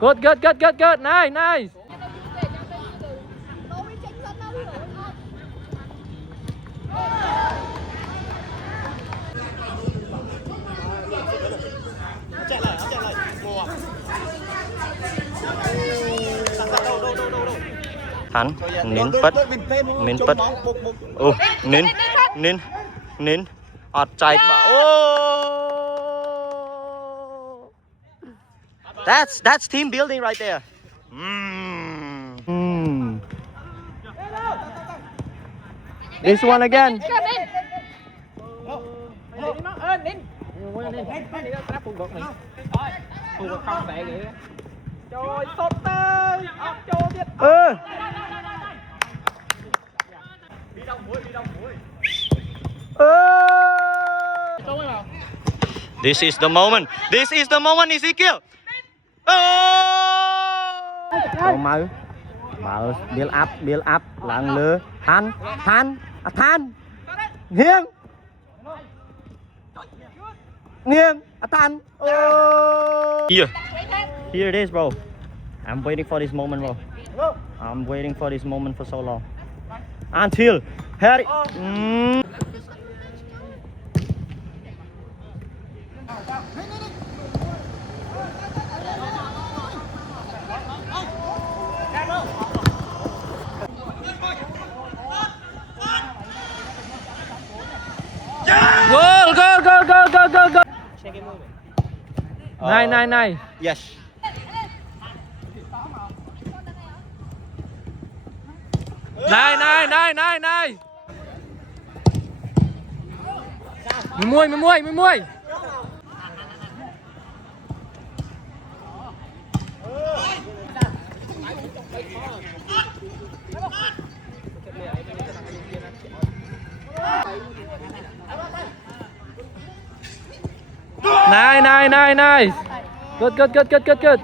Good, good, good, good, good. Nice, nice. Hắn nín bật ô nín ọt chạy mà ô that's team building right there. This one again. Trời sốt tơi cho biết This is the moment. This is the moment, Ezekiel. Mau bảo build up lặng lừa than nghiêng than. Here it is, bro. I'm waiting for this moment, bro. I'm waiting for this moment for so long. Until Harry. Goal, go, go, go, go, go, go. Này. Yes. Này. Mười muôi. Này. Good.